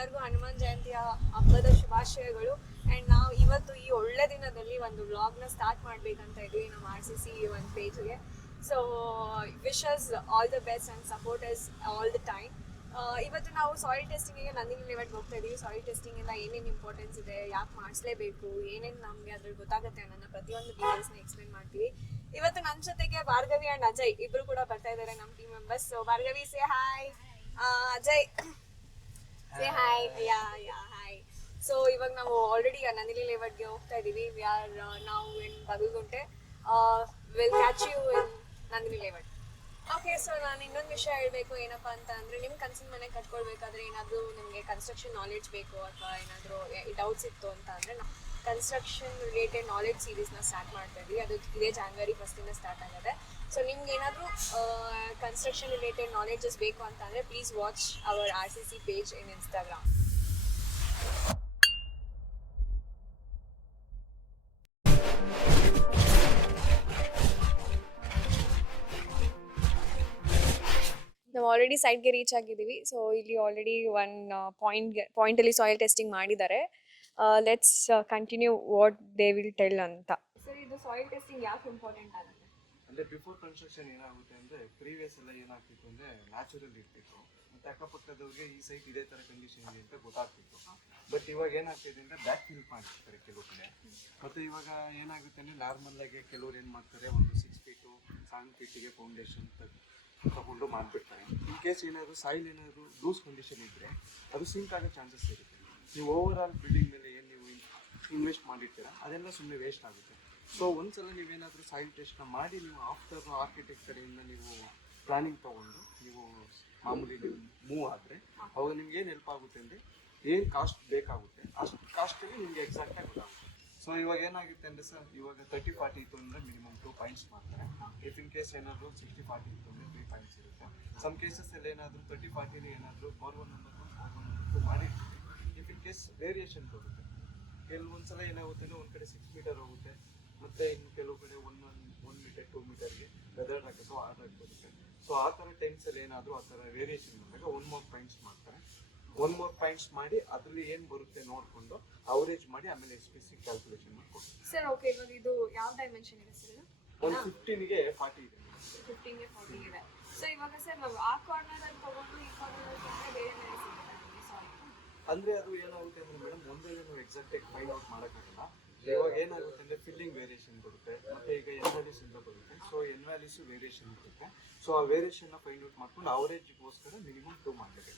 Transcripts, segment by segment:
ಎಲ್ಲರಿಗೂ ಹನುಮಾನ್ ಜಯಂತಿಯ ಹಬ್ಬದ ಶುಭಾಶಯಗಳು. ಆ್ಯಂಡ್ ನಾವು ಇವತ್ತು ಈ ಒಳ್ಳೆ ದಿನದಲ್ಲಿ ಒಂದು ವ್ಲಾಗ್ನ ಸ್ಟಾರ್ಟ್ ಮಾಡಬೇಕಂತ ಇದ್ವಿ ನಮ್ಮ RCC ಒಂದು ಪೇಜ್ಗೆ. So wishes all the best and support is all the time. ಇವತ್ತು ನಾವು ಸಾಯಿಲ್ ಟೆಸ್ಟಿಂಗಿಗೆ ನಂದಿನಿ ಲೆವೆಲ್ಗೆ ಹೋಗ್ತಾ ಇದ್ದೀವಿ. ಸಾಯಿಲ್ ಟೆಸ್ಟಿಂಗಿಂದ ಏನೇನು ಇಂಪಾರ್ಟೆನ್ಸ್ ಇದೆ, ಯಾಕೆ ಮಾಡಿಸ್ಲೇಬೇಕು, ಏನೇನು ನಮಗೆ ಅದ್ರಲ್ಲಿ ಗೊತ್ತಾಗುತ್ತೆ ಅನ್ನೋ ಪ್ರತಿಯೊಂದು ಡೀಟೇಲ್ಸ್ನ ಎಕ್ಸ್ಪ್ಲೇನ್ ಮಾಡ್ತೀವಿ. ಇವತ್ತು ನನ್ನ ಜೊತೆಗೆ ಭಾರ್ಗವಿ ಆ್ಯಂಡ್ ಅಜಯ್ ಇಬ್ಬರು ಕೂಡ ಬರ್ತಾ ಇದ್ದಾರೆ, ನಮ್ಮ team members. So Bhargavi say hi, Ajay say hi. Hi. So ಇವಾಗ ನಾವು ಆಲ್ರೆಡಿ ನಂದಿನಿ ಲೇಔಟ್ಗೆ ಹೋಗ್ತಾ ಇದ್ದೀವಿ. ವಿ ಆರ್ ನಾವು in Bagalagunte. Will catch you in Nandini layout. Okay, so ನಾನು ಇನ್ನೊಂದು ವಿಷಯ ಹೇಳಬೇಕು. ಏನಪ್ಪ ಅಂತ ಅಂದರೆ, ನಿಮ್ಮ ಕನಸಿನ ಮನೆ ಕಟ್ಕೊಳ್ಬೇಕಾದ್ರೆ ಏನಾದರೂ ನಿಮಗೆ ಕನ್ಸ್ಟ್ರಕ್ಷನ್ ನಾಲೆಡ್ಜ್ ಬೇಕು ಅಥವಾ ಏನಾದರೂ ಡೌಟ್ಸ್ ಇತ್ತು ಅಂತ ಅಂದರೆ, ನಾವು ಕನ್ಸ್ಟ್ರಕ್ಷನ್ ರಿಲೇಟೆಡ್ ನಾಲೆಡ್ಜ್ ಸೀರೀಸ್ನ ಸ್ಟಾರ್ಟ್ ಮಾಡ್ತಾ ಇದ್ವಿ. ಅದು ಇದೇ January 1 ಸ್ಟಾರ್ಟ್ ಆಗುತ್ತೆ. ಸೊ ನಿಮ್ಗೆ ಏನಾದರೂ ಕನ್ಸ್ಟ್ರಕ್ಷನ್ ರಿಲೇಟೆಡ್ ನಾಲೆಡ್ಜಸ್ ಬೇಕು ಅಂತ ಅಂದರೆ, please watch our RCC page in Instagram. ನಾವು ಆಲ್ರೆಡಿ ಸೈಟ್ಗೆ ರೀಚ್ ಆಗಿದ್ದೀವಿ. ಸೊ ಇಲ್ಲಿ ಆಲ್ರೆಡಿ ಒನ್ ಪಾಯಿಂಟಲ್ಲಿ ಸಾಯಿಲ್ ಟೆಸ್ಟಿಂಗ್ ಮಾಡಿದ್ದಾರೆ. Let's continue what they will tell ಅಂತ. ಸರ್, ಇದು ಸಾಯಿಲ್ ಟೆಸ್ಟಿಂಗ್ ಯಾಕೆ ಇಂಪಾರ್ಟೆಂಟ್ ಆಗುತ್ತೆ ಅಂದರೆ ಬಿಫೋರ್ ಕನ್ಸ್ಟ್ರಕ್ಷನ್ ಏನಾಗುತ್ತೆ ಅಂದರೆ, ಪ್ರೀವಿಯಸ್ ಎಲ್ಲ ಏನಾಗ್ತಿತ್ತು ಅಂದರೆ ನ್ಯಾಚುರಲ್ ಇರ್ತಿತ್ತು. ಮತ್ತು ಅಕ್ಕಪಕ್ಕದವ್ರಿಗೆ ಈ ಸೈಟ್ ಇದೇ ಥರ ಕಂಡೀಷನ್ ಇದೆ ಅಂತ ಗೊತ್ತಾಗ್ತಿತ್ತು. ಬಟ್ ಇವಾಗ ಏನಾಗ್ತಿದೆ ಅಂದರೆ ಬ್ಯಾಕ್ ಫಿಲ್ ಮಾಡ್ತಿರ್ತಾರೆ ಕೆಲವು ಕಡೆ. ಮತ್ತು ಇವಾಗ ಏನಾಗುತ್ತೆ ಅಂದರೆ, ನಾರ್ಮಲ್ಲಾಗಿ ಕೆಲವ್ರು ಏನು ಮಾಡ್ತಾರೆ, ಒಂದು 6 ಫೀಟು 7 ಫೀಟಿಗೆ ಫೌಂಡೇಶನ್ ತಗೊಂಡು ಮಾಡಿಬಿಡ್ತಾರೆ. ಇನ್ ಕೇಸ್ ಏನಾದರೂ ಸಾಯಿಲ್ ಏನಾದರೂ ಲೂಸ್ ಕಂಡೀಷನ್ ಇದ್ದರೆ ಅದು ಸಿಂಕ್ ಆಗೋ ಚಾನ್ಸಸ್ ಇರುತ್ತೆ. ನೀವು ಓವರ್ ಆಲ್ ಬಿಲ್ಡಿಂಗ್ ಮೇಲೆ ಏನು ನೀವು ಇನ್ವೆಸ್ಟ್ ಮಾಡಿರ್ತೀರ ಅದೆಲ್ಲ ಸುಮ್ಮನೆ ವೇಸ್ಟ್ ಆಗುತ್ತೆ. ಸೊ ಒಂದ್ಸಲ ನೀವೇನಾದರೂ ಸಾಯಿಲ್ ಟೆಸ್ಟ್ನ ಮಾಡಿ, ನೀವು ಆಫ್ಟರ್ ಆರ್ಕಿಟೆಕ್ಟ್ ಕಡೆಯಿಂದ ನೀವು ಪ್ಲಾನಿಂಗ್ ತೊಗೊಂಡು ನೀವು ಮಾಮೂಲಿ ನೀವು ಮೂವ್ ಆದರೆ, ಅವಾಗ ನಿಮ್ಗೆ ಏನು ಹೆಲ್ಪ್ ಆಗುತ್ತೆ ಅಂದರೆ, ಏನು ಕಾಸ್ಟ್ ಬೇಕಾಗುತ್ತೆ ಅಷ್ಟು ಕಾಸ್ಟಲ್ಲಿ ನಿಮಗೆ ಎಕ್ಸಾಕ್ಟಾಗಿ ಗೊತ್ತಾಗುತ್ತೆ. ಸೊ ಇವಾಗ ಏನಾಗುತ್ತೆ ಅಂದರೆ ಸರ್, ಇವಾಗ 30-40 ಇತ್ತು ಅಂದರೆ ಮಿನಿಮಮ್ 2 ಪಾಯಿಂಟ್ಸ್ ಮಾಡ್ತಾರೆ. ಇಫ್ ಇನ್ ಕೇಸ್ ಏನಾದರೂ 60-40 ಇತ್ತು ಅಂದರೆ 3 ಪಾಯಿಂಟ್ಸ್ ಇರುತ್ತೆ. ಸಮ್ ಕೇಸಸ್ಸಲ್ಲಿ ಏನಾದರೂ 30-40 ಏನಾದರೂ ಬೋರ್ವನ್ ನಂಬರ್ ಮಾಡಿರ್ತೀವಿ. ಇಫ್ ಇನ್ ಕೇಸ್ ವೇರಿಯೇಷನ್ ಬರುತ್ತೆ. ಕೆಲವೊಂದ್ಸಲ ಏನಾಗುತ್ತೆ ಅಂದರೆ, ಒಂದು ಕಡೆ 6 ಮೀಟರ್ ಹೋಗುತ್ತೆ, ಮತ್ತು ಇನ್ನು ಕೆಲವು ಕಡೆ 1 ಮೀಟರ್ 2 ಮೀಟರ್ಗೆ ವೆದರ್ ಹಾಕೋದು ಆರ್ಡರ್ ಬರುತ್ತೆ. ಸೊ ಆ ಥರ ಟೈಮ್ಸಲ್ಲಿ ಏನಾದರೂ ಆ ಥರ ವೇರಿಯೇಷನ್ ಬಂದಾಗ 1 more ಪಾಯಿಂಟ್ಸ್ ಮಾಡ್ತಾರೆ. 1 more ಪಾಯಿಂಟ್ಸ್ ಮಾಡಿ ಅದರಲ್ಲಿ ಏನು ಬರುತ್ತೆ ನೋಡಿಕೊಂಡು ಅವರೇಜ್ ಮಾಡಿ ಆಮೇಲೆ SPC ಕ್ಯಾಲ್ಕುಲೇಷನ್ ಮಾಡ್ಕೊಡ್ತೀವಿ. ಸರ್, ಓಕೆ, ಇವಾಗ ಇದು ಯಾವ ಡೈಮೆನ್ಷನ್ ಇದೆ ಸರ್? ಒಂದು 15ಗೆ 40 ಇದೆ. 15ಗೆ 40 ಇದೆ. ಸೊ ಇವಾಗ ಸರ್, ನಾವು ಆ ಕಾರ್ನರಲ್ಲಿ ತೊಗೊಂಡು ಈ ಕಾರ್ನರಲ್ಲಿ ತೊಗೊಂಡು ಬೇರೆ ಬೇರೆ ಸಿಗುತ್ತೆ ನಮಗೆ ಸಾಯಿಲ್ ಅಂದರೆ, ಅದು ಏನಾಗುತ್ತೆ ಅಂದರೆ ಮೇಡಮ್, ಒಂದೇ ನಾವು ಎಕ್ಸಾಕ್ಟಾಗಿ ಫೈಂಡ್ ಔಟ್ ಮಾಡೋಕ್ಕಾಗಲ್ಲ. ಇವಾಗ ಏನಾಗುತ್ತೆ ಅಂದರೆ, ಫಿಲ್ಲಿಂಗ್ ವೇರಿಯೇಷನ್ ಬರುತ್ತೆ, ಮತ್ತು ಈಗ ಎನ್ವ್ಯಾಲ್ಯೂಸ್ ಇಂದ ಬರುತ್ತೆ. ಸೊ ಎನ್ವ್ಯಾಲ್ಯೂಸು ವೇರಿಯೇಷನ್ ಬರುತ್ತೆ. ಸೊ ಆ ವೇರಿಯೇಷನ್ನ ಫೈಂಡ್ ಔಟ್ ಮಾಡ್ಕೊಂಡು ಅವರೇಜ್ಗೋಸ್ಕರ ಮಿನಿಮಮ್ 2 ಮಾಡಬೇಕು.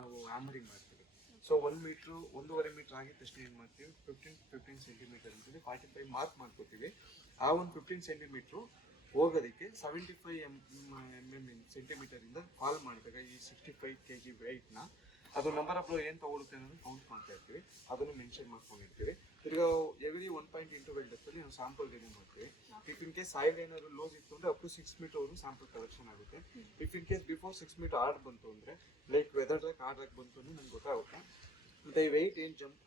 ನಾವು ಹ್ಯಾಮರಿಂಗ್ ಮಾಡ್ತೀವಿ. ಸೊ 1 ಮೀಟ್ರು 1.5 ಮೀಟ್ರ್ ಆಗಿದ ತಕ್ಷಣ ಏನು ಮಾಡ್ತೀವಿ, 15 ಸೆಂಟಿಮೀಟರ್ ಅಂತೇಳಿ 45 ಮಾರ್ಕ್ ಮಾಡ್ಕೋತೀವಿ. ಆ ಒಂದು 15 ಸೆಂಟಿಮೀಟ್ರು ಹೋಗೋದಕ್ಕೆ 75 ಸೆಂಟಿಮೀಟರಿಂದ ಫಾಲ್ ಮಾಡಿದಾಗ ಈ 65 kg ವೆಯ್ಟ್ನ ಅದು ನಂಬರ್ ಆಫ್ ಏನು ತೊಗೊಳುತ್ತೆ ಅನ್ನೋದು ಕೌಂಟ್ ಮಾಡ್ತಾ ಇರ್ತೀವಿ. ಅದನ್ನು ಮೆನ್ಷನ್ ಮಾಡ್ಕೊಂಡಿರ್ತೀವಿ. ತಿರ್ಗಾ ಎವ್ರಿ 1 ಪಾಯಿಂಟ್ ಇಂಟರ್ವಲ್ ಡೆಪ್ತಲ್ಲಿ ನಾವು ಸ್ಯಾಂಪಲ್ ರೆಡಿ ಮಾಡ್ತೀವಿ. ಇಫ್ ಇನ್ ಕೇಸ್ ಸಾಯಿಲ್ ಏನಾದ್ರು ಲೋಸ್ ಇತ್ತು ಅಂದರೆ ಅಪ್ ಟು 6 ಮೀಟರ್ವರೆಗೂ ಸ್ಯಾಂಪಲ್ ಕಲೆಕ್ಷನ್ ಆಗುತ್ತೆ. If in case before 6 metre hard ಬಂತು ಅಂದರೆ, ಲೈಕ್ ವೆದರ್ದಾಗ ಆರ್ಡಾಗಿ ಬಂತು ಅಂದರೆ ನಮ್ಗೆ ಗೊತ್ತಾಗುತ್ತೆ. ಮತ್ತು ಈ ವೆಯ್ಟ್ ಏನು ಜಂಪ್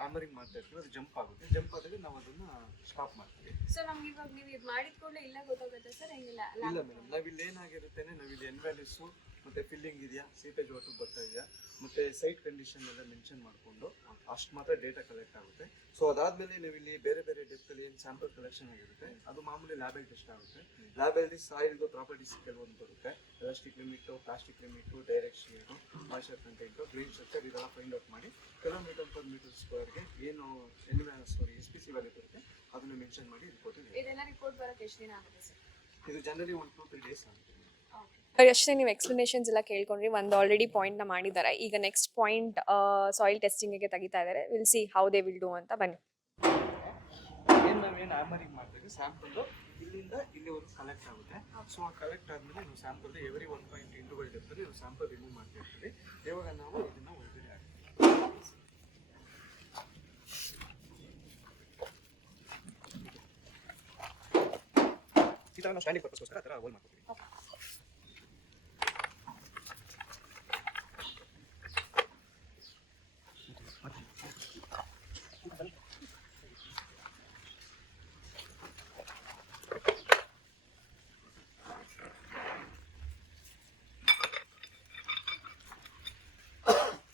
ಹ್ಯಾಮರಿಂಗ್ ಮಾಡ್ತಾ ಇರ್ತೀವಿ, ಅದು ಜಂಪ್ ಆಗುತ್ತೆ. ಜಂಪ್ ಆದಾಗ ನಾವು ಅದನ್ನು ಸ್ಟಾಪ್ ಮಾಡ್ತೀವಿ. ಸೊ ನಮ್ಗೆ ಇವಾಗ ನೀವು ಇದು ಮಾಡಿದ ಕೂಡಲೇ ಇಲ್ಲ ಗೊತ್ತಾಗುತ್ತೆ ಸರ್? ಹೆಂಗಿಲ್ಲ? ಇಲ್ಲ ಮೇಡಮ್, ನಾವಿಲ್ಲಿ ಏನಾಗಿರುತ್ತೆ, ನಾವಿಲ್ಲಿ ಎನ್ವ್ಯಾಲ್ಯೂಸು ಮತ್ತು ಫಿಲ್ಲಿಂಗ್ ಇದೆಯಾ, ಸೀಪೇಜ್ ವಾಟರ್ ಬರ್ತಾ ಇದೆಯಾ, ಮತ್ತು ಸೈಟ್ ಕಂಡೀಷನ್ ಎಲ್ಲ ಮೆನ್ಷನ್ ಮಾಡಿಕೊಂಡು ಅಷ್ಟು ಮಾತ್ರ ಡೇಟಾ ಕಲೆಕ್ಟ್ ಆಗುತ್ತೆ. ಸೊ ಅದಾದಮೇಲೆ ನಾವಿಲ್ಲಿ ಬೇರೆ ಬೇರೆ ಡೆಪ್ತಲ್ಲಿ ಏನು ಸ್ಯಾಂಪಲ್ ಕಲೆಕ್ಷನ್ ಆಗಿರುತ್ತೆ ಅದು ಮಾಮೂಲಿ ಲ್ಯಾಬಲ್ಲಿ ಟೆಸ್ಟ್ ಆಗುತ್ತೆ. ಲ್ಯಾಬಲ್ಲಿ ಸಾಯಿಲ್ದು ಪ್ರಾಪರ್ಟೀಸ್ ಕೆಲವೊಂದು ಬರುತ್ತೆ. Elastic limit, plastic limit, direct share, moisture content, green structure ಇದೆಲ್ಲ ಫೈಂಡ್ ಔಟ್ ಮಾಡಿ ಕಿಲೋಮೀಟರ್ ಪರ್ ಮೀಟರ್ ಸ್ಕ್ವೇರ್ಗೆ ಏನು SPC ವ್ಯಾಲ್ಯೂ ಬರುತ್ತೆ ಅದನ್ನು ಮೆನ್ಷನ್ ಮಾಡಿ ರಿಪೋರ್ಟ್. ಇದೆಲ್ಲ ರಿಪೋರ್ಟ್ ಬರೋಕ್ಕೆ ಎಷ್ಟು ದಿನ ಆಗುತ್ತೆ ಸರ್? ಇದು ಜನರಲಿ 1-2-3 ಡೇಸ್ ಆಗುತ್ತೆ. ಅಷ್ಟೇ, ನೀವು ಎಕ್ಸ್ಪ್ಲನೇಷನ್ಸ್ ಎಲ್ಲ ಕೇಳ್ಕೊಂಡ್ರಿ. ಒಂದು ಆಲ್ರೆಡಿ ಪಾಯಿಂಟ್ನ ಮಾಡಿದ್ದಾರೆ. ಈಗ ನೆಕ್ಸ್ಟ್ ಪಾಯಿಂಟ್ ಸಾಯಿಲ್ ಟೆಸ್ಟಿಂಗಿಗೆ ತೆಗಿತಾ ಇದ್ದಾರೆ. Will see how they will do ಅಂತ. ಬನ್ನಿ. ನಾವೇನು ಹ್ಯಾಮರಿಂಗ್ ಮಾಡಿದಾಗ ಸ್ಯಾಂಪಲ್ಲು ಇಲ್ಲಿಂದ ಇಲ್ಲಿವರೆಗೂ ಕಲೆಕ್ಟ್ ಆಗುತ್ತೆ. ಸೊ ಆ ಕಲೆಕ್ಟ್ ಆದಮೇಲೆ ನಾವು ಸ್ಯಾಂಪಲ್ ಎವ್ರಿ 1 ಪಾಯಿಂಟ್ ಇಂಟರ್ವಲ್ ಡೆಪ್ತಲ್ಲಿ ನಾವು ಸ್ಯಾಂಪಲ್ ರಿಮೂವ್ ಮಾಡ್ತಾ ಇರ್ತೀವಿ. ಇವಾಗ ನಾವು ಇದನ್ನು ಹೊರಗಡೆ ಹಾಕ್ತೀವಿ. ಈ ಥರ ನಾವು ಸ್ಟ್ಯಾಂಡಿಂಗ್ ಪರ್ಪಸ್ಗೋಸ್ಕರ ಆ ಥರ ಹೋಲ್ ಮಾಡ್ತೀವಿ.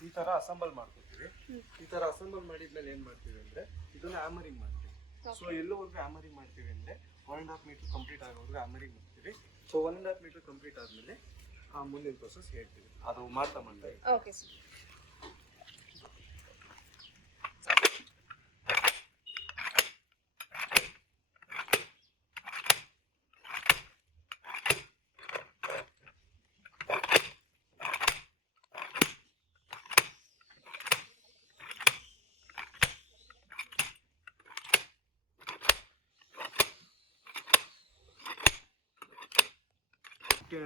ಈ ತರ ಅಸೆಂಬಲ್ ಮಾಡ್ಕೊತೀವಿ. ಈ ತರ ಅಸೆಂಬಲ್ ಮಾಡಿದ್ಮೇಲೆ ಏನ್ ಮಾಡ್ತೀವಿ ಅಂದ್ರೆ ಇದನ್ನ ಹ್ಯಾಮರಿಂಗ್ ಮಾಡ್ತೀವಿ. ಸೊ ಎಲ್ಲೋವರೆಗೂ ಹ್ಯಾಮರಿಂಗ್ ಮಾಡ್ತೀವಿ ಅಂದ್ರೆ 1.5 ಮೀಟರ್ ಕಂಪ್ಲೀಟ್ ಆಗೋವರೆಗೂ ಹ್ಯಾಮರಿಂಗ್ ಮಾಡ್ತೀವಿ. ಸೊ 1.5 ಮೀಟರ್ ಕಂಪ್ಲೀಟ್ ಆದ್ಮೇಲೆ ಮುಂದಿನ ಪ್ರೋಸೆಸ್ ಹೇಳ್ತೀವಿ, ಅದು ಮಾಡ್ತಾ ಮಾಡ್ತಾ. Okay sir.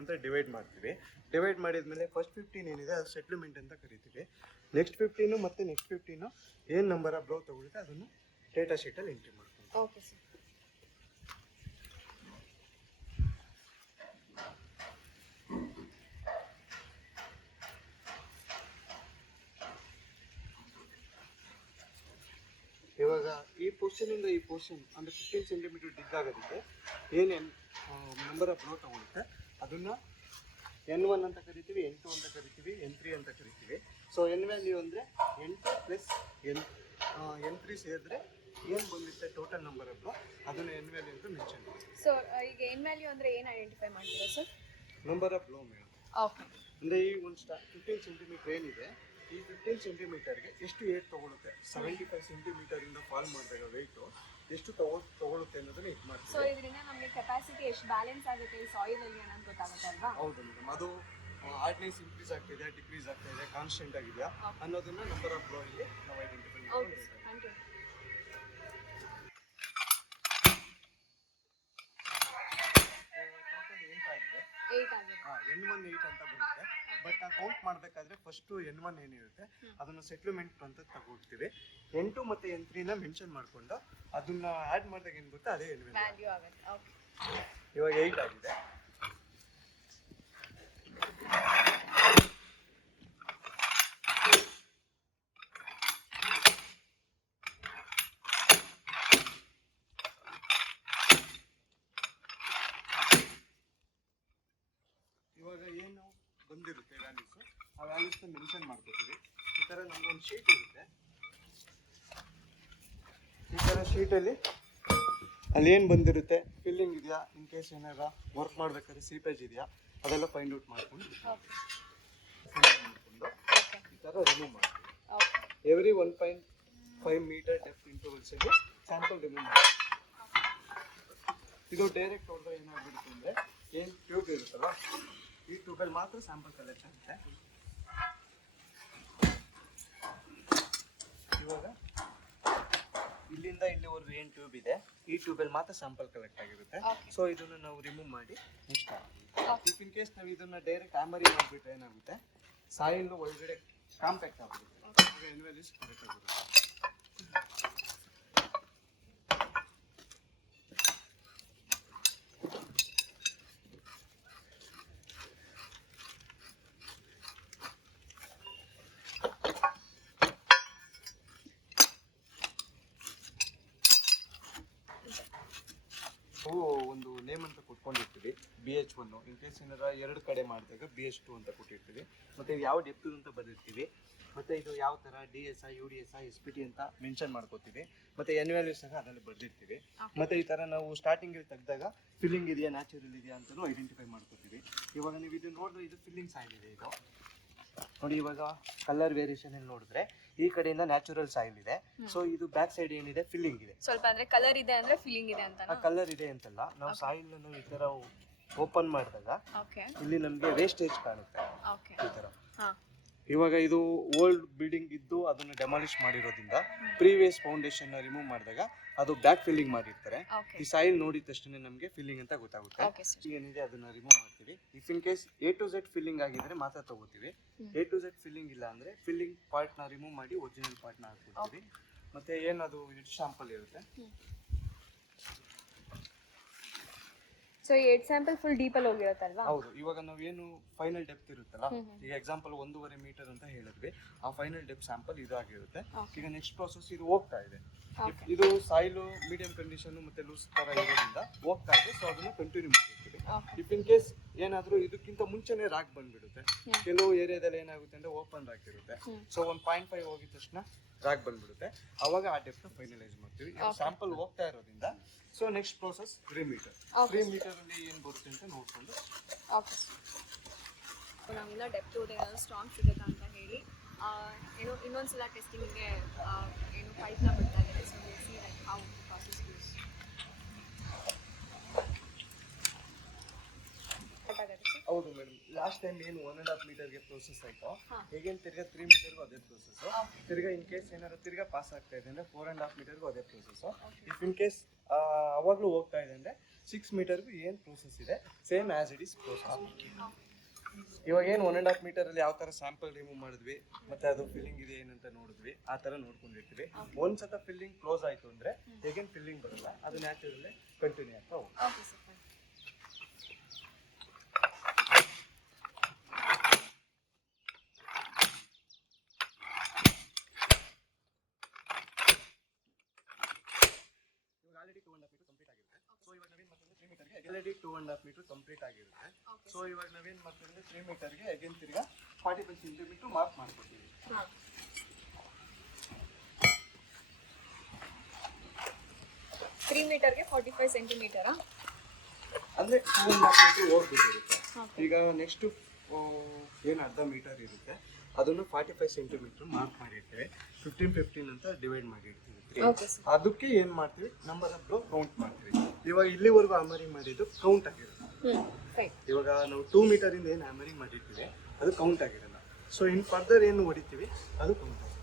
ಅಂತ ಡಿವೈಡ್ ಮಾಡ್ತೀವಿ. ಡಿವೈಡ್ ಮಾಡಿದ್ಮೇಲೆ ಫಸ್ಟ್ 15 ಏನಿದೆ ಅದು ಸೆಟ್ಲ್ಮೆಂಟ್ ಅಂತ ಕರಿತೀವಿ. ನೆಕ್ಸ್ಟ್ 15 ಮತ್ತೆ ನೆಕ್ಸ್ಟ್ 15 ಏನ್ ನಂಬರ್ ಆಫ್ ಬ್ಲೋ ತಗೊಳುತ್ತೆ ಅದನ್ನು ಡೇಟಾ ಶೀಟ್ ಅಲ್ಲಿ ಎಂಟ್ರಿ ಮಾಡ್ತೀವಿ. Okay sir. ಇವಾಗ ಈ ಪೋರ್ಷನ್ ಇಂದ ಈ ಪೋರ್ಷನ್ ಅಂದ್ರೆ 15 ಸೆಂಟಿಮೀಟರ್ ಡಿಗ್ ಆಗೋದಕ್ಕೆ ಏನೇನು ನಂಬರ್ ಆಫ್ ಬ್ಲೋ ತಗೊಳುತ್ತೆ ಅದನ್ನ N1 ಅಂತ ಕರಿತೀವಿ, N2 ಅಂತ ಕರಿತೀವಿ, N3 ಅಂತ ಕರಿತೀವಿ. ಸೊ N ವ್ಯಾಲ್ಯೂ ಅಂದರೆ N2 ಪ್ಲಸ್ N3 ಸೇರಿದ್ರೆ ಏನು ಬಂದಿರುತ್ತೆ ಟೋಟಲ್ ನಂಬರ್ ಆಫ್ ಬ್ಲೋ ಅದನ್ನು N ವ್ಯಾಲ್ಯೂ ಅಂತ ಮೆನ್ಷನ್ ಮಾಡ್ತೀವಿ. ಸೊ ಈಗ N ವ್ಯಾಲ್ಯೂ ಅಂದರೆ ಏನು ಐಡೆಂಟಿಫೈ ಮಾಡ್ತೀರಾ sir? Number of blow madam. Okay. ಅಂದರೆ ಈ ಒಂದು 15 ಸೆಂಟಿಮೀಟರ್ ಏನಿದೆ ಈ 15 ಸೆಂಟಿಮೀಟರ್ಗೆ ಎಷ್ಟು ಏಟ್ ತೊಗೊಳುತ್ತೆ, 75 ಸೆಂಟಿಮೀಟರಿಂದ ಫಾಲ್ ಮಾಡಿದಾಗ ವೆಯ್ಟು ಎಷ್ಟು ತಗೊಳುತ್ತೆ ಅನ್ನೋದನ್ನ ಇದು ಮಾಡ್ತೀವಿ. ಸೊ ಇದರಿಂದ ನಮಗೆ ಕೆಪಾಸಿಟಿ ಎಷ್ಟು ಬ್ಯಾಲೆನ್ಸ್ ಆಗುತ್ತೆ ಈ ಸಾಯಿಲ್ ಅಲ್ಲಿ ಅನ್ನೋದು ಗೊತ್ತಾಗುತ್ತೆ ಅಲ್ವಾ? ಹೌದು ಮೇಡಮ್. ಅದು ಹಾರ್ಡ್ನೆಸ್ ಇನ್ಕ್ರೀಸ್ ಆಗ್ತಿದೆ, ಡಿಕ್ರೀಸ್ ಆಗ್ತಾ ಇದೆ, ಕಾನ್ಸ್ಟೆಂಟ್ ಆಗಿದೆಯಾ ಅನ್ನೋದನ್ನ ನಂಬರ್ ಆಫ್ ಬ್ಲೋ ಇಲ್ಲಿ ನಾವು ಐಡೆಂಟಿಫೈ ಓಕೆ ಮಾಡ್ತೀವಿ. Thank you. ಟೋಟಲ್ 8 ಆಗಿದೆ. N1 8 ಅಂತ ಬರುತ್ತೆ. ಬಟ್ ನಾವು ಕೌಂಟ್ ಮಾಡಬೇಕಾದ್ರೆ ಫಸ್ಟ್ N1 ಏನಿರುತ್ತೆ ಅದನ್ನ ಸೆಟ್ಲ್ಮೆಂಟ್ ಅಂತ ತಗೊಳ್ತೀವಿ. N2 ಮತ್ತೆ N3 ನ ಮೆನ್ಷನ್ ಮಾಡ್ಕೊಂಡು ಅದನ್ನ ಆಡ್ ಮಾಡಿದಾಗ ಏನು ಗೊತ್ತಾ ಅದೇ N ವ್ಯಾಲ್ಯೂ ಆಗುತ್ತೆ. ಓಕೆ. ಇವಾಗ 8 ಆಗಿದೆ. ಇವಾಗ ಏನು ಬಂದಿರುತ್ತೆ ವ್ಯಾಲ್ಯೂಸ್ ಆ ವ್ಯಾಲ್ಯೂಸ್ನ ಮೆನ್ಷನ್ ಮಾಡ್ಕೊತೀವಿ. ಈ ಥರ ನಮಗೊಂದು ಶೀಟ್ ಇರುತ್ತೆ. ಈ ಥರ ಶೀಟಲ್ಲಿ ಅಲ್ಲಿ ಏನು ಬಂದಿರುತ್ತೆ ಫಿಲ್ಲಿಂಗ್ ಇದೆಯಾ, ಇನ್ ಕೇಸ್ ಏನಾರ ವರ್ಕ್ ಮಾಡ್ಬೇಕಾದ್ರೆ ಸೀಪೇಜ್ ಇದೆಯಾ ಅದೆಲ್ಲ ಫೈಂಡ್ ಔಟ್ ಮಾಡ್ಕೊಂಡು ಈ ಥರ ರಿಮೂವ್ ಮಾಡ್ತೀವಿ. ಎವ್ರಿ 1.5 ಮೀಟರ್ ಡೆಪ್ತ್ ಇಂಟರ್ವಲ್ಸಲ್ಲಿ ಸ್ಯಾಂಪಲ್ ರಿಮೂವ್ ಮಾಡ್ತೀವಿ. ಇದು ಡೈರೆಕ್ಟ್ ಹೊಡೆದ್ರೆ ಏನಾಗ್ಬಿಡುತ್ತೆ ಅಂದರೆ ಏನು ಟ್ಯೂಬ್ ಇರುತ್ತಲ್ಲ ಈ ಟ್ಯೂಬಲ್ಲಿ ಮಾತ್ರ ಸ್ಯಾಂಪಲ್ ಕಲೆಕ್ಟ್ ಆಗುತ್ತೆ. ಇವಾಗ ಇಲ್ಲಿಂದ ಇಲ್ಲಿವರೆಗೂ ಏನು ಟ್ಯೂಬ್ ಇದೆ ಈ ಟ್ಯೂಬಲ್ಲಿ ಮಾತ್ರ ಸ್ಯಾಂಪಲ್ ಕಲೆಕ್ಟ್ ಆಗಿರುತ್ತೆ. ಸೊ ಇದನ್ನು ನಾವು ರಿಮೂವ್ ಮಾಡಿ ನೆಕ್ಸ್ಟ್ ಇಫ್ ಇನ್ ಕೇಸ್ ನಾವು ಇದನ್ನ ಡೈರೆಕ್ಟ್ ಹ್ಯಾಮರಿಂಗ್ ಮಾಡಿಬಿಟ್ರೆ ಏನಾಗುತ್ತೆ ಸಾಯಿಲ್ ಒಳಗಡೆ ಕಾಂಪ್ಯಾಕ್ಟ್ ಆಗ್ಬಿಡುತ್ತೆ. ಆಗ N ವ್ಯಾಲ್ಯೂಸ್ ಕರೆಕ್ಟ್ ಆಗಿರುತ್ತೆ. ಒಂದು ನೇಮ್ ಅಂತ ಕೊಟ್ಕೊಂಡಿರ್ತೀವಿ BH1. ಇನ್ ಕೇಸ್ ಏನಾರ 2 ಕಡೆ ಮಾಡಿದಾಗ BH2 ಅಂತ ಕೊಟ್ಟಿರ್ತೀವಿ. ಮತ್ತೆ ಯಾವ ಡೆಪ್ತ್ ಅಂತ ಬರೆದಿರ್ತೀವಿ. ಮತ್ತೆ ಇದು ಯಾವ ಥರ DSI UDSI SPT ಅಂತ ಮೆನ್ಷನ್ ಮಾಡ್ಕೋತೀವಿ. ಮತ್ತೆ N ವ್ಯಾಲ್ಯೂ ಸಹ ಅದರಲ್ಲಿ ಬರೆದಿರ್ತೀವಿ. ಮತ್ತೆ ಈ ಥರ ನಾವು ಸ್ಟಾರ್ಟಿಂಗಲ್ಲಿ ತೆಗೆದಾಗ ಫಿಲ್ಲಿಂಗ್ ಇದೆಯಾ ನ್ಯಾಚುರಲ್ ಇದೆಯಾ ಅಂತಲೂ ಐಡೆಂಟಿಫೈ ಮಾಡ್ಕೋತೀವಿ. ಇವಾಗ ನೀವು ಇದು ನೋಡಿದ್ರೆ ಇದು ಫಿಲ್ಲಿಂಗ್ ಸಾಯಿಲ್ ಇದೆ. ಇದು ನೋಡಿ ಇವಾಗ ಕಲರ್ ವೇರಿಯೇಷನ್ ಅಲ್ಲಿ ನೋಡಿದ್ರೆ ಈ ಕಡೆಯಿಂದ ನ್ಯಾಚುರಲ್ ಸಾಯಿಲ್ ಇದೆ. ಸೊ ಇದು ಬ್ಯಾಕ್ ಸೈಡ್ ಏನಿದೆ ಫಿಲ್ಲಿಂಗ್ ಇದೆ. ಸ್ವಲ್ಪ ಅಂದ್ರೆ ಕಲರ್ ಇದೆ ಅಂದ್ರೆ ಫಿಲ್ಲಿಂಗ್ ಇದೆ ಅಂತ. ಕಲರ್ ಇದೆ ಅಂತಲ್ಲ, ನಾವು ಸಾಯಿಲ್ ಅನ್ನು ಈ ತರ ಓಪನ್ ಮಾಡಿದಾಗ ಓಕೆ ಇಲ್ಲಿ ನಮಗೆ ವೇಸ್ಟೇಜ್ ಕಾಣುತ್ತೆ ಓಕೆ ಈ ತರ. ಹಾ ಇವಾಗ ಇದು ಓಲ್ಡ್ ಬಿಲ್ಡಿಂಗ್ ಇದ್ದು ಅದನ್ನು ಡೆಮಾಲಿಷ್ ಮಾಡಿರೋದ್ರಿಂದ ಪ್ರೀವಿಯಸ್ ಫೌಂಡೇಶನ್ ರಿಮೂವ್ ಮಾಡಿದಾಗ ಅದು ಬ್ಯಾಕ್ ಫಿಲ್ಲಿಂಗ್ ಮಾಡಿರ್ತಾರೆ. ಈ ಸಾಯಿಲ್ ನೋಡಿದ ತಕ್ಷಣ ನಮಗೆ ಫಿಲ್ಲಿಂಗ್ ಅಂತ ಗೊತ್ತಾಗುತ್ತೆ. ಏನಿದೆ ಅದನ್ನ ರಿಮೂವ್ ಮಾಡ್ತೀವಿ. If in case A to Z filling ಆಗಿದ್ರೆ ಮಾತ್ರ ತಗೋತೀವಿ. A to Z ಫಿಲ್ಲಿಂಗ್ ಇಲ್ಲ ಅಂದ್ರೆ ಫಿಲ್ಲಿಂಗ್ ಪಾರ್ಟ್ ನ ರಿಮೂವ್ ಮಾಡಿ ಒರಿಜಿನಲ್ ಪಾರ್ಟ್ ನ ಹಾಕ್ಬಿಡ್ತೀವಿ. ಮತ್ತೆ ಏನದು ಇಟ್ ಶಾಂಪಲ್ ಇರುತ್ತೆ. ಸೊ 8 ಸ್ಯಾಂಪಲ್ ಫುಲ್ ಡೀಪ್ ಅಲ್ಲಿ ಹೋಗಿರುತ್ತಲ್ವಾ? ಹೌದು. ಇವಾಗ ನಾವೇನು ಫೈನಲ್ ಡೆಪ್ತ್ ಇರುತ್ತಲ್ಲ, ಈಗ ಎಕ್ಸಾಂಪಲ್ 1.5 ಮೀಟರ್ ಅಂತ ಹೇಳಿದ್ವಿ, ಆ ಫೈನಲ್ ಡೆಪ್ತ್ ಸ್ಯಾಂಪಲ್ ಇದಾಗಿರುತ್ತೆ. ಈಗ ನೆಕ್ಸ್ಟ್ ಪ್ರೋಸೆಸ್ ಇದು ಹೋಗ್ತಾ ಇದೆ. ಇದು ಸಾಯಿಲು ಮೀಡಿಯಂ ಕಂಡೀಷನ್ ಮತ್ತೆ ಲೂಸ್ ತರ ಇರೋದ್ರಿಂದ ಹೋಗ್ತಾ ಇದೆ. ಸೊ ಅದನ್ನು ಕಂಟಿನ್ಯೂ ಮಾಡ್ತೀವಿ. Okay. ಇಫ್ ಇನ್ ಕೇಸ್ ಏನಾದರೂ ಇದಕ್ಕಿಂತ ಮುಂಚೆನೇ ರಾಕ್ ಬಂದ್ಬಿಡುತ್ತೆ. Yeah. ಕೆಲವು ಏರಿಯಾದಲ್ಲಿ ಏನಾಗುತ್ತೆ ಅಂದ್ರೆ ಓಪನ್ ರಾಕ್ ಇರುತ್ತೆ. ಸೊ 1.5 ಹೋಗಿದ ತಕ್ಷಣ ರಾಕ್ ಬಂದ್ಬಿಡುತ್ತೆ. ಅವಾಗ ಆ ಡೆಪ್ತ್ ಫೈನಲೈಸ್ ಮಾಡ್ತೀವಿ. ಇದು ಸ್ಯಾಂಪಲ್ ಹೋಗ್ತಾ ಇರೋದ್ರಿಂದ so next process 3 metre. 3 metre ಅಲ್ಲಿ ಏನು ಬರುತ್ತೆ ಅಂತ ನೋಡ್ಕೊಂಡು ಓಕೆ. ನಾವಿನ್ನ ಡೆಪ್ತ್ ಏನಾದರೂ ಸ್ಟ್ರಾಂಗ್ ಸಿಗುತ್ತಾ ಅಂತ ಹೇಳಿ ಏನು ಇನ್ನೊಂದ್ಸಲ ಟೆಸ್ಟಿಂಗ್ಗೆ ಏನು ಪೈಪ್ನ ಬಿಡ್ತಾ ಇದ್ದಾರೆ. So we C like how process use ಹೌದು ಮೇಡಮ್. ಲಾಸ್ಟ್ ಟೈಮ್ ಏನು 1.5 ಮೀಟರ್ಗೆ ಪ್ರೋಸೆಸ್ ಆಯ್ತು, ಹೇಗೇನು ತಿರ್ಗಾ 3 ಮೀಟರ್ಗೂ ಅದೇ ಪ್ರೋಸೆಸ್. ತಿರ್ಗಾ ಇನ್ ಕೇಸ್ ಏನಾದ್ರು ತಿರ್ಗಾ ಪಾಸ್ ಆಗ್ತಾ ಇದೆ ಅಂದ್ರೆ 4.5 ಮೀಟರ್ಗೂ ಅದೇ ಪ್ರೋಸೆಸ್. ಇಫ್ ಇನ್ ಕೇಸ್ ಅವಾಗಲೂ ಹೋಗ್ತಾ ಇದೆ ಅಂದ್ರೆ 6 ಮೀಟರ್ಗೂ ಏನು ಪ್ರೋಸೆಸ್ ಇದೆ same as it is process. ಇವಾಗ ಏನು 1.5 ಮೀಟರಲ್ಲಿ ಯಾವ ಥರ ಸ್ಯಾಂಪಲ್ ರಿಮೂವ್ ಮಾಡಿದ್ವಿ ಮತ್ತೆ ಅದು ಫಿಲ್ಲಿಂಗ್ ಇದೆ ಏನಂತ ನೋಡಿದ್ವಿ, ಆ ಥರ ನೋಡ್ಕೊಂಡಿರ್ತೀವಿ. ಒಂದ್ಸತ ಫಿಲ್ಲಿಂಗ್ ಕ್ಲೋಸ್ ಆಯಿತು ಅಂದರೆ ಹೇಗೇನು ಫಿಲ್ಲಿಂಗ್ ಬರಲ್ಲ, ಅದು ನ್ಯಾಚುರಲ್ಲೇ ಕಂಟಿನ್ಯೂ ಆಗ್ತಾ ಹೋಗುತ್ತೆ. Okay sir. Already 2.5 metre complete ಆಗಿರುತ್ತೆ. ಸೊ ಇವಾಗ ನಾವೇನು ಮಾಡ್ತೀವಿ ಅಂದರೆ 3 ಮೀಟರ್ಗೆ ಅಗೇನ್ ತಿರ್ಗಾ 45 ಸೆಂಟಿಮೀಟರ್ ಮಾರ್ಕ್ ಮಾಡ್ಕೊತೀವಿ. 3 ಮೀಟರ್ಗೆ 45 ಸೆಂಟಿಮೀಟರಾ? ಅಂದರೆ 2.5 ಮೀಟರ್ ಹೋಗ್ಬಿಟ್ಟಿರುತ್ತೆ. ಈಗ ನೆಕ್ಸ್ಟ್ ಏನು ಅರ್ಧ ಮೀಟರ್ ಇರುತ್ತೆ ಅದನ್ನು 45 ಸೆಂಟಿಮೀಟರ್ ಮಾರ್ಕ್ ಮಾಡಿರ್ತೀವಿ. 15 ಅಂತ ಡಿವೈಡ್ ಮಾಡಿರ್ತೀವಿ. ಅದಕ್ಕೆ ಏನು ಮಾಡ್ತೀವಿ, ನಂಬರ್ ಆಫ್ ಬ್ಲೋ ಕೌಂಟ್ ಮಾಡ್ತೀವಿ. ಇವಾಗ ಇಲ್ಲಿವರೆಗೂ ಹ್ಯಾಮರಿಂಗ್ ಮಾಡಿದ್ದು ಕೌಂಟ್ ಆಗಿರುತ್ತೆ. ಇವಾಗ ನಾವು 2 ಮೀಟರಿಂದ ಏನು ಹ್ಯಾಮರಿಂಗ್ ಮಾಡಿರ್ತೀವಿ ಅದು ಕೌಂಟ್ ಆಗಿರಲ್ಲ. ಸೊ ಇನ್ ಫರ್ದರ್ ಏನು ಹೊಡಿತೀವಿ ಅದು ಕೌಂಟ್ ಆಗುತ್ತೆ.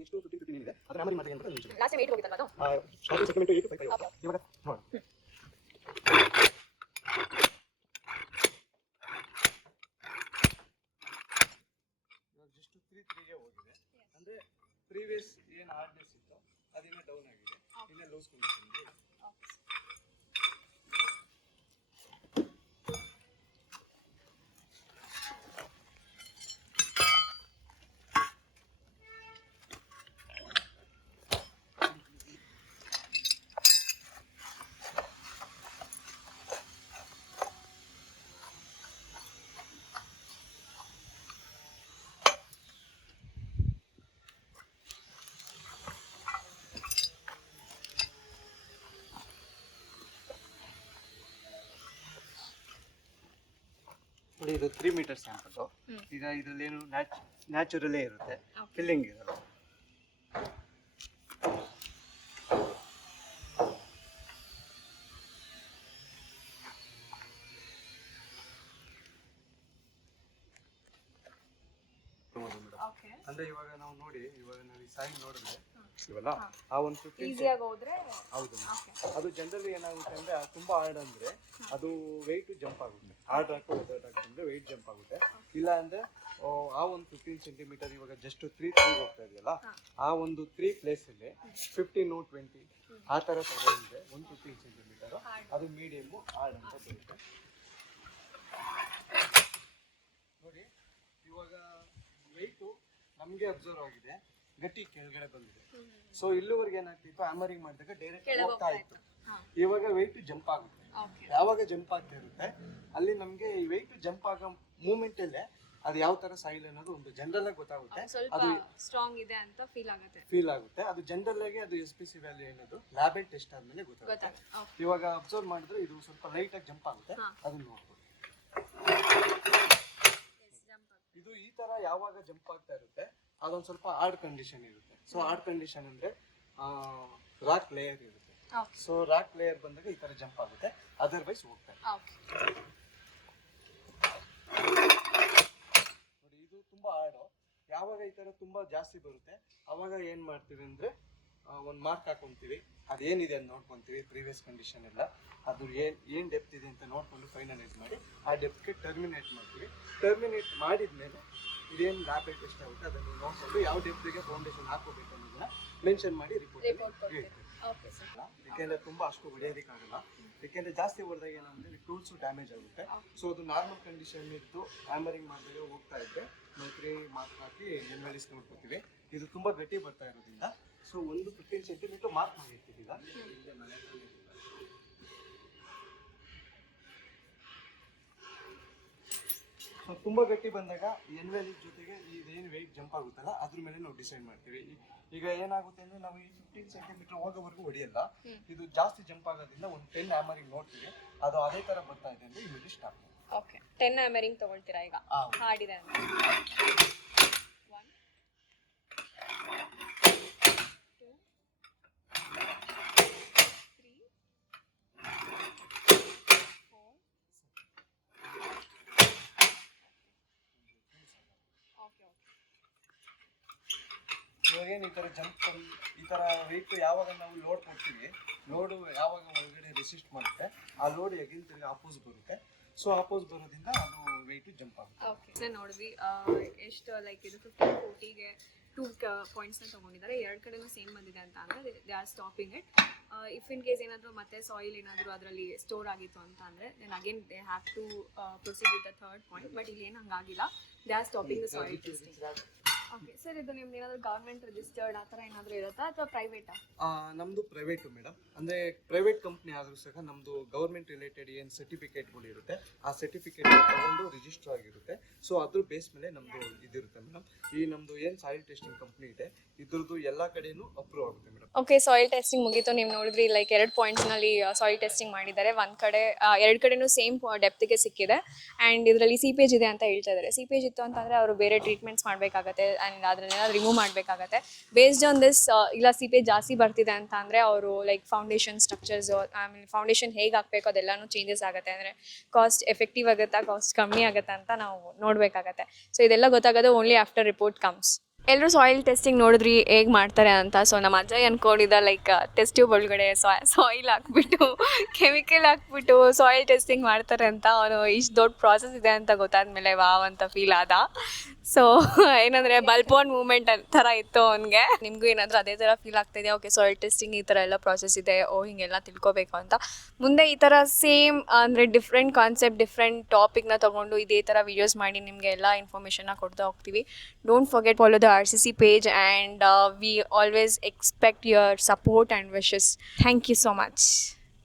ನೆಕ್ಸ್ಟ್ 15 ಏನಿದೆ ಅದನ್ನ ಹ್ಯಾಮರಿಂಗ್ ಮಾಡಿ ಏನು ಬರುತ್ತೆ ಲಾಸ್ಟ್ ಟೈಮ್ 8 ಹೋಗಿತ್ತಲ್ಲ ಅದು 40 ಸೆಂಟಿಮೀಟರ್ 8 5 ಇವಾಗ ನೋಡಿ ಜಸ್ಟ್ 3 ಹೋಗಿದೆ. ಅಂದರೆ ಪ್ರೀವಿಯಸ್ ಏನು ಹಾರ್ಡ್ನೆಸ್ ಇತ್ತು ಅದಿನ್ನ ಡೌನ್ ಆಗಿದೆ, ಇನ್ನ ಲೂಸ್ ಕಂಡೀಷನ್ ಇದೆ. ನೋಡಿ ಇದು 3 ಮೀಟರ್ ಸ್ಯಾಂಪಲ್. ಈಗ ಇದರಲ್ಲಿ ಏನು ನ್ಯಾಚುರಲೇ ಇರುತ್ತೆ, ಫಿಲ್ಲಿಂಗ್ ಇರಲ್ಲ. ಅಂದ್ರೆ ಇವಾಗ ನಾವು ನೋಡಿ, ಇವಾಗ ನಾವು ಈ ಸೈನ್ ನೋಡಿದ್ರೆ ಇವಲ್ಲ ಆ ಒಂದು 15 ಈಸಿಯಾಗಿ ಹೋದ್ರೆ ಹೌದು. ಅದು ಜನರಲಿ ಏನಾಗುತ್ತೆ ಅಂದ್ರೆ ತುಂಬಾ ಹಾರ್ಡ್ ಅಂದ್ರೆ ಅದು ವೆಯ್ಟ್ ಜಂಪ್ ಆಗುತ್ತೆ. ಹಾರ್ಡ್ ಹಾಕೋ ಅಂದ್ರೆ ವೆಯ್ಟ್ ಜಂಪ್ ಆಗುತ್ತೆ. ಇಲ್ಲ ಅಂದ್ರೆ ಆ ಒಂದು 15 ಸೆಂಟಿಮೀಟರ್ ಇವಾಗ ಜಸ್ಟ್ 3 ಹೋಗ್ತಾ ಇದೆಯಲ್ಲ, ಆ ಒಂದು 3 ಪ್ಲೇಸ್ ಅಲ್ಲಿ 15 20 ಆ ತರ ತಗೊಂಡ್ರೆ ಒಂದು 15 ಸೆಂಟಿಮೀಟರ್ ಅದು ಮೀಡಿಯಮ್ ಹಾರ್ಡ್ ಅಂತ ಬರುತ್ತೆ. ನೋಡಿ ಇವಾಗ ವೆಯ್ಟು ನಮಗೆ ಅಬ್ಸರ್ವ್ ಆಗಿದೆ, ಗಟ್ಟಿ ಕೆಳಗಡೆ ಬಂದಿದೆ. ಸೊ ಇಲ್ಲಿವರೆಗೆ ಏನಾಗ್ತಿತ್ತು, ಹ್ಯಾಮರಿಂಗ್ ಮಾಡಿದಾಗ ಡೈರೆಕ್ಟ್ ಹೋಗ್ತಾ ಇತ್ತು. ಇವಾಗ ವೆಯ್ಟ್ ಜಂಪ್ ಆಗುತ್ತೆ. ಯಾವಾಗ ಜಂಪ್ ಆಗ್ತಾ ಇರುತ್ತೆ ಅಲ್ಲಿ ನಮಗೆ ಈ ವೆಯ್ಟ್ ಜಂಪ್ ಆಗೋ ಮೂಮೆಂಟ್ ಅಲ್ಲೇ ಅದು ಯಾವ ತರ ಸಾಯಿಲ್ ಅನ್ನೋದು ಒಂದು ಜನರಲ್ ಆಗಿ ಗೊತ್ತಾಗುತ್ತೆ. ಅದು ಸ್ಟ್ರಾಂಗ್ ಇದೆ ಅಂತ ಫೀಲ್ ಆಗುತ್ತೆ. ಅದು ಜನರಲ್ ಆಗಿ ಅದು SPC ವ್ಯಾಲ್ಯೂ ಏನದು ಲ್ಯಾಬ್ ಟೆಸ್ಟ್ ಆದ್ಮೇಲೆ ಗೊತ್ತಾಗುತ್ತೆ. ಇವಾಗ ಅಬ್ಸರ್ವ್ ಮಾಡಿದ್ರೆ ಇದು ಸ್ವಲ್ಪ ಲೈಟ್ ಆಗಿ ಜಂಪ್ ಆಗುತ್ತೆ, ಅದನ್ನ ನೋಡ್ಬೋದು. ಇದು ಈ ತರ ಯಾವಾಗ ಜಂಪ್ ಆಗ್ತಾ ಇರುತ್ತೆ ಅದೊಂದು ಸ್ವಲ್ಪ ಹಾರ್ಡ್ ಕಂಡೀಷನ್ ಇರುತ್ತೆ. ಸೊ ಹಾರ್ಡ್ ಕಂಡೀಷನ್ ಅಂದ್ರೆ ರಾಕ್ ಲೇಯರ್ ಇರುತ್ತೆ. ಸೊ ರಾಕ್ ಲೇಯರ್ ಬಂದಾಗ ಈ ತರ ಜಂಪ್ ಆಗುತ್ತೆ, ಅದರ್ವೈಸ್ ಹೋಗ್ತಾ ಇದೆ. ನೋಡಿ ಇದು ತುಂಬಾ ಹಾರ್ಡು. ಯಾವಾಗ ಈ ತರ ತುಂಬಾ ಜಾಸ್ತಿ ಬರುತ್ತೆ ಅವಾಗ ಏನ್ ಮಾಡ್ತೀವಿ ಅಂದ್ರೆ ಒಂದು ಮಾರ್ಕ್ ಹಾಕೊಂತೀವಿ, ಅದೇನಿದೆ ಅಂತ ನೋಡ್ಕೊಂತೀವಿ. ಪ್ರೀವಿಯಸ್ ಕಂಡೀಷನ್ ಎಲ್ಲ ಅದು ಏನ್ ಡೆಪ್ತ್ ಇದೆ ಅಂತ ನೋಡ್ಕೊಂಡು ಫೈನಲೈಸ್ ಮಾಡಿ ಆ ಡೆಪ್ತ್ಗೆ ಟರ್ಮಿನೇಟ್ ಮಾಡ್ತೀವಿ. ಟರ್ಮಿನೇಟ್ ಮಾಡಿದ್ಮೇಲೆ ಇದೇನು ಲ್ಯಾಬ್ ಟೆಸ್ಟ್ ಆಗುತ್ತೆ ಅದನ್ನು ನೋಡ್ಕೊಂಡು ಯಾವ ಡೆಪ್ತ್ಗೆ ಫೌಂಡೇಶನ್ ಹಾಕೋಬೇಕು ಅನ್ನೋದನ್ನ ಮೆನ್ಷನ್ ಮಾಡಿ ರಿಪೋರ್ಟ್ ಓಕೆ ಸರ್. ಯಾಕೆಂದ್ರೆ ತುಂಬಾ ಅಷ್ಟು ಹೊಡೆಯೋದಕ್ಕಾಗಲ್ಲ. ಯಾಕೆಂದ್ರೆ ಜಾಸ್ತಿ ಹೊಡೆದಾಗ ಏನಂದ್ರೆ ಟೂಲ್ಸು ಡ್ಯಾಮೇಜ್ ಆಗುತ್ತೆ. ಸೊ ಅದು ನಾರ್ಮಲ್ ಕಂಡೀಷನ್ ಇದ್ದು ಹ್ಯಾಮರಿಂಗ್ ಮಾಡಿದಾಗ ಹೋಗ್ತಾ ಇದ್ದೆ ನಾವು 3 ಮಾರ್ಕ್ ಹಾಕಿ ಎನ್ವೆಲಿಸ್ ನೋಡ್ಕೊತೀವಿ. ಇದು ತುಂಬಾ ಗಟ್ಟಿ ಬರ್ತಾ ಇರೋದ್ರಿಂದ ಸೊ ಒಂದು 15 ಸೆಂಟಿಮೀಟರ್ ಮಾರ್ಕ್ ಮಾಡಿರ್ತೀವಿ. ಈಗ ಸೊ ತುಂಬಾ ಗಟ್ಟಿ ಬಂದಾಗ ಎನ್ವೆಲಿಸ್ ಜೊತೆಗೆ ಇದೇನು ವೆಯ್ಟ್ ಜಂಪ್ ಆಗುತ್ತಲ್ಲ ಅದ್ರ ಮೇಲೆ ನಾವು ಡಿಸೈಡ್ ಮಾಡ್ತೀವಿ. ಈಗ ಏನಾಗುತ್ತೆ ಅಂದ್ರೆ ನಾವು ಈ 15 ಸೆಂಟಿಮೀಟರ್ ಹೋಗೋವರೆಗೂ ಹೊಡೆಯಲ್ಲ. ಇದು ಜಾಸ್ತಿ ಜಂಪ್ ಆಗೋದ್ರಿಂದ ಒಂದು 10 ಹ್ಯಾಮರಿಂಗ್ ನೋಡ್ತೀವಿ. ಅದು ಅದೇ ತರ ಬರ್ತಾ ಇದೆ ಅಂದ್ರೆ ಇಮಿಡಿಯೇಟ್ ಸ್ಟಾಪ್. ಓಕೆ 10 ಹ್ಯಾಮರಿಂಗ್ ತಗೊಳ್ತೀರಾ ಈಗ ಹಾಡಿದೆ ಅಂತ? 1 2 3 4 ಓಕೆ. ಇವಾಗೇನು ಈ ಥರ ಜಂಪ್ ಈ ಥರ ವೆಯ್ಟ್ ಯಾವಾಗ ನಾವು ಲೋಡ್ ಕೊಡ್ತೀವಿ, ಲೋಡು ಯಾವಾಗ ಒಳಗಡೆ ರೆಸಿಸ್ಟ್ ಮಾಡುತ್ತೆ ಆ ಲೋಡ್ ಎಗಿನ್ ತಿರ್ಗಿ ಆಪೋಸ್ ಬರುತ್ತೆ. ಸೊ ಆಪೋಸ್ ಬರೋದ್ರಿಂದ ಅದು ವೆಯ್ಟ್ ಜಂಪ್ ಆಗುತ್ತೆ. ಓಕೆ ನೋಡಿದ್ವಿ ಎಷ್ಟು ಲೈಕ್ ಇದು 50-40ಗೆ 2 ಪಾಯಿಂಟ್ಸ್ನ ತೊಗೊಂಡಿದ್ದಾರೆ. 2 ಕಡೆನೂ ಸೇಮ್ ಬಂದಿದೆ ಅಂತ ಅಂದರೆ they are stopping it. If in case ಏನಾದರೂ ಮತ್ತೆ ಸಾಯಿಲ್ ಏನಾದರೂ ಅದರಲ್ಲಿ ಸ್ಟೋರ್ ಆಗಿತ್ತು ಅಂತ ಅಂದರೆ then again they have to proceed with the 3rd point. But ಇಲ್ಲಿ ಏನು ಹಂಗಾಗಿಲ್ಲ, they are stopping the soil testing. Okay sir, ಇದು ನಿಮ್ದು ಏನಾದರೂ ಗೌರ್ಮೆಂಟ್ ರಿಜಿಸ್ಟರ್ಡ್ ಆ ಥರ ಏನಾದರೂ ಇರುತ್ತಾ ಅಥವಾ ಪ್ರೈವೇಟಾ? ನಮ್ಮದು ಪ್ರೈವೇಟು ಮೇಡಮ್. ಅಂದರೆ ಪ್ರೈವೇಟ್ ಕಂಪ್ನಿ ಆದರೂ ಸಹ ನಮ್ಮದು ಗೌರ್ಮೆಂಟ್ ರಿಲೇಟೆಡ್ ಏನು ಸರ್ಟಿಫಿಕೇಟ್ಗಳು ಇರುತ್ತೆ ಆ ಸರ್ಟಿಫಿಕೇಟ್ ತಗೊಂಡು ರಿಜಿಸ್ಟರ್ ಆಗಿರುತ್ತೆ. ಸೊ ಅದ್ರ ಬೇಸ್ ಮೇಲೆ ನಮ್ಮದು ಇದಿರುತ್ತೆ ಮೇಡಮ್. ಈ ನಮ್ಮದು ಏನು ಸಾಯಿಲ್ ಟೆಸ್ಟಿಂಗ್ ಕಂಪ್ನಿ ಇದೆ ಇದ್ರದ್ದು ಎಲ್ಲ ಕಡೆನೂ ಅಪ್ರೂವ್ ಆಗುತ್ತೆ ಮೇಡಮ್. ಓಕೆ, ಸಾಯಿಲ್ ಟೆಸ್ಟಿಂಗ್ ಮುಗೀತು. ನೀವು ನೋಡಿದ್ರಿ ಲೈಕ್ 2 ಪಾಯಿಂಟ್ಸ್ನಲ್ಲಿ ಸಾಯಿಲ್ ಟೆಸ್ಟಿಂಗ್ ಮಾಡಿದ್ದಾರೆ. ಒಂದು ಕಡೆ 2 ಕಡೆನೂ ಸೇಮ್ ಡೆಪ್ತ್ಗೆ ಸಿಕ್ಕಿದೆ. ಆ್ಯಂಡ್ ಇದರಲ್ಲಿ ಸೀಪೇಜ್ ಇದೆ ಅಂತ ಹೇಳ್ತಾ ಇದ್ದಾರೆ. ಸೀಪೇಜ್ ಇತ್ತು ಅಂತಂದರೆ ಅವರು ಬೇರೆ ಟ್ರೀಟ್ಮೆಂಟ್ಸ್ ಮಾಡಬೇಕಾಗತ್ತೆ ಆ್ಯಂಡ್ ಅದನ್ನೆಲ್ಲ ರಿಮೂವ್ ಮಾಡಬೇಕಾಗತ್ತೆ. ಬೇಸ್ಡ್ ಆನ್ ದಿಸ್ ಇಲ್ಲ ಸೀಪೇಜ್ ಜಾಸ್ತಿ ಬರ್ತಿದೆ ಅಂತ ಅಂದರೆ ಅವರು ಲೈಕ್ ಫೌಂಡೇಶನ್ ಸ್ಟ್ರಕ್ಚರ್ಸು ಆಮೇಲೆ ಫೌಂಡೇಶನ್ ಹೇಗೆ ಹಾಕಬೇಕು ಅದೆಲ್ಲನೂ ಚೇಂಜಸ್ ಆಗುತ್ತೆ. ಅಂದರೆ ಕಾಸ್ಟ್ ಎಫೆಕ್ಟಿವ್ ಆಗುತ್ತಾ ಕಾಸ್ಟ್ ಕಮ್ಮಿ ಆಗುತ್ತಾ ಅಂತ ನಾವು ನೋಡಬೇಕಾಗತ್ತೆ. ಸೊ ಇದೆಲ್ಲ ಗೊತ್ತಾಗೋದು ಓನ್ಲಿ ಆಫ್ಟರ್ ರಿಪೋರ್ಟ್ ಕಮ್ಸ್. ಎಲ್ಲರೂ ಸಾಯಿಲ್ ಟೆಸ್ಟಿಂಗ್ ನೋಡಿದ್ರಿ ಹೇಗೆ ಮಾಡ್ತಾರೆ ಅಂತ. ಸೊ ನಮ್ಮ ಅಜ್ಜ ಅಂದ್ಕೊಂಡಿದ್ದ ಲೈಕ್ ಟೆಸ್ಟ್ ಟ್ಯೂಬ್ ಒಳಗಡೆ ಸಾಯಿಲ್ ಹಾಕ್ಬಿಟ್ಟು ಕೆಮಿಕಲ್ ಹಾಕ್ಬಿಟ್ಟು ಸಾಯಿಲ್ ಟೆಸ್ಟಿಂಗ್ ಮಾಡ್ತಾರೆ ಅಂತ. ಅವನು ಇಷ್ಟು ದೊಡ್ಡ ಪ್ರಾಸೆಸ್ ಇದೆ ಅಂತ ಗೊತ್ತಾದ್ಮೇಲೆ ವಾವ್ ಅಂತ ಫೀಲ್ ಆದ. ಸೊ ಏನಂದರೆ ಬಲ್ಬೋನ್ ಮೂಮೆಂಟ್ ಥರ ಇತ್ತು ಅವನಿಗೆ. ನಿಮಗೂ ಏನಾದರೂ ಅದೇ ಥರ ಫೀಲ್ ಆಗ್ತಾಯಿದೆ? ಓಕೆ, ಸಾಯಿಲ್ ಟೆಸ್ಟಿಂಗ್ ಈ ಥರ ಎಲ್ಲ ಪ್ರಾಸೆಸ್ ಇದೆ, ಹಿಂಗೆಲ್ಲ ತಿಳ್ಕೊಬೇಕು ಅಂತ. ಮುಂದೆ ಈ ಥರ ಸೇಮ್ ಅಂದರೆ ಡಿಫ್ರೆಂಟ್ ಕಾನ್ಸೆಪ್ಟ್ ಡಿಫ್ರೆಂಟ್ ಟಾಪಿಕ್ನ ತೊಗೊಂಡು ಇದೇ ಥರ ವೀಡಿಯೋಸ್ ಮಾಡಿ ನಿಮಗೆ ಎಲ್ಲ ಇನ್ಫಾರ್ಮೇಷನ್ನ ಕೊಡ್ತಾ ಹೋಗ್ತೀವಿ. Don't forget follow the RCC page and we always expect your support and wishes. Thank you so much.